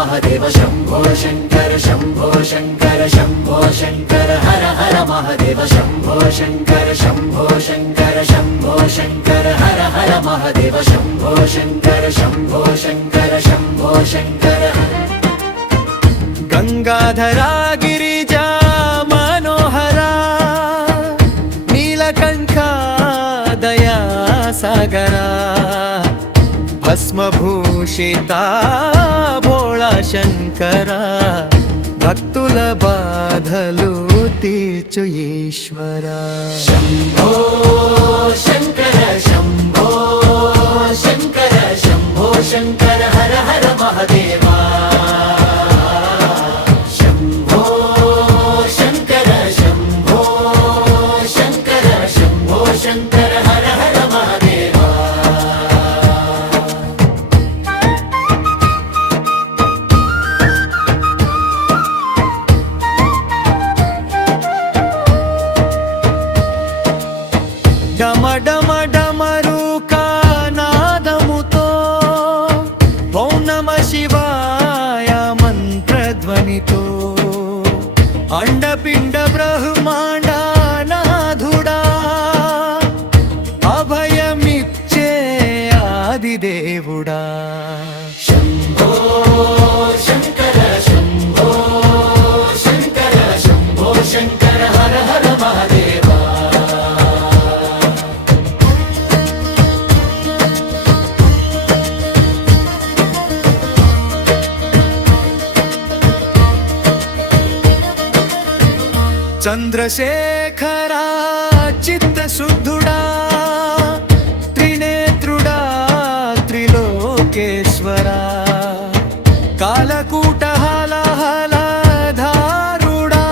महादेव शंभो शंकर शंभो शंकर शंभो शंकर हर हर महादेव शंभो शंकर शंभो शंकर शंभो शंकर हर हर महादेव शंभो शंकर शंभो शंकर शंभो शंकर गंगाधरा गिरिजा मनोहरा नीलकंठा दया सागरा भस्मभूषिता भोळा शंकरा भक्तुल बाधलु तीर्चु ईश्वरा शंभो शंकर शंभो शंकर शंभो शंकर हर हर महादेवा शंभो शंकर शंभो शंकर शंभो शंकर हर हर महादेवा डम डम डमरुका नादमुतो ओं नमः शिवाय मंत्रध्वनितो अंडपिंड ब्रह्मांड नाथुडा अभयमिच्चे आदिदेवुडा शंभो शंकर शंभो शंकर शंभो शंकर हर हर महादेवा चंद्रशेखरा चित्तशुद्धुडा त्रिनेत्रुडा त्रिलोकेश्वरा कालकूट हला हला धारुडा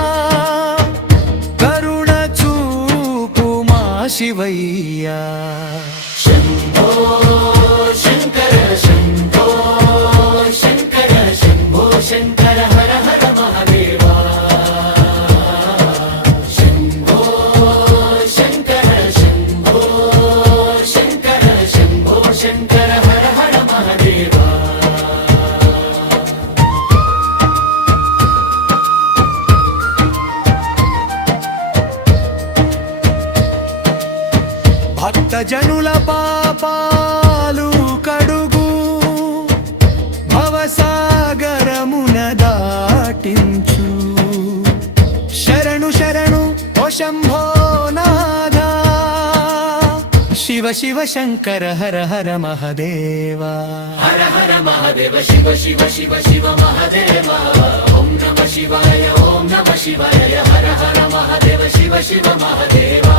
करुण चूपु मा शिवय्या शंभो शंकर शंभो शंकर शंभो शंकर हर हर महादेवा शंकर हर हर महादेवा भक्त जनुल पापालु कड़ुगु भवसागरमुन दाटिंचु शरणु शरणु ओ शंभो नादा शिव शिव शंकर हर हर महादेवा हर हर महादेव शिव शिव शिव शिव महादेवा ओम नमः शिवाय हर हर महादेव शिव शिव महादेवा